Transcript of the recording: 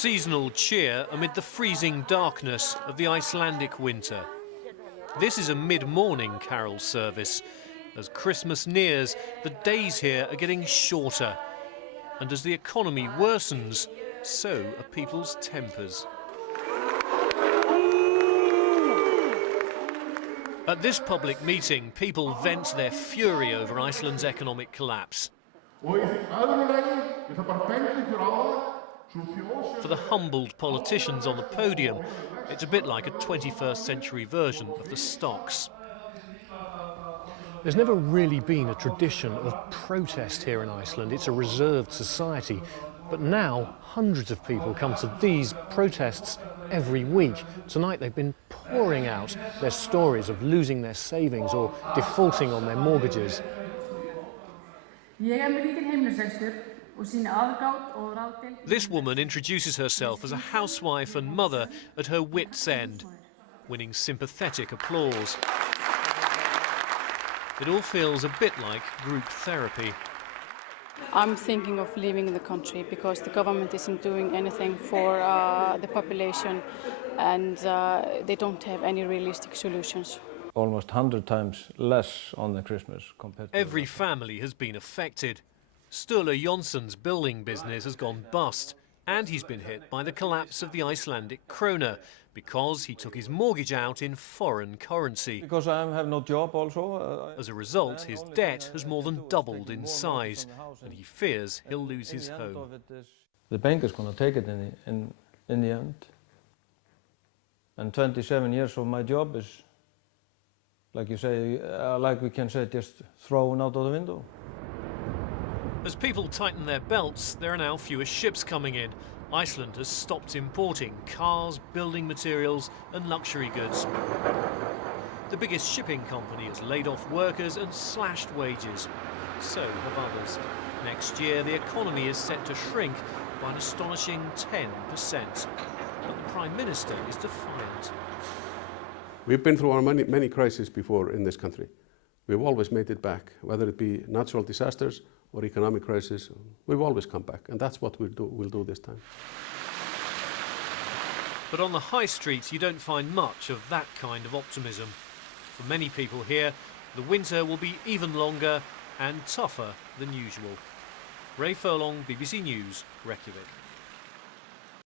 Seasonal cheer amid the freezing darkness of the Icelandic winter. This is a mid-morning carol service. As Christmas nears, the days here are getting shorter. And as the economy worsens, so are people's tempers. At this public meeting, people vent their fury over Iceland's economic collapse. For the humbled politicians on the podium, it's a bit like a 21st century version of the stocks. There's never really been a tradition of protest here in Iceland. It's a reserved society. But now, hundreds of people come to these protests every week. Tonight they've been pouring out their stories of losing their savings or defaulting on their mortgages. This woman introduces herself as a housewife and mother at her wit's end, winning sympathetic applause. It all feels a bit like group therapy. I'm thinking of leaving the country because the government isn't doing anything for the population, and they don't have any realistic solutions. Almost 100 times less on the Christmas compared to... Every family has been affected. Sturla Jonsson's building business has gone bust, and he's been hit by the collapse of the Icelandic krona because he took his mortgage out in foreign currency. Because I have no job also. As a result, his debt has more than doubled in size, and he fears he'll lose his home. The bank is going to take it in the end. And 27 years of my job is, like you say, like we can say, just thrown out of the window. As people tighten their belts, there are now fewer ships coming in. Iceland has stopped importing cars, building materials and luxury goods. The biggest shipping company has laid off workers and slashed wages. So have others. Next year, the economy is set to shrink by an astonishing 10%. But the Prime Minister is defiant. We've been through many crises before in this country. We've always made it back, whether it be natural disasters or economic crisis. We've always come back, and that's what we'll do this time. But on the high streets, you don't find much of that kind of optimism. For many people here, the winter will be even longer and tougher than usual. Furlong, BBC News, Reykjavik.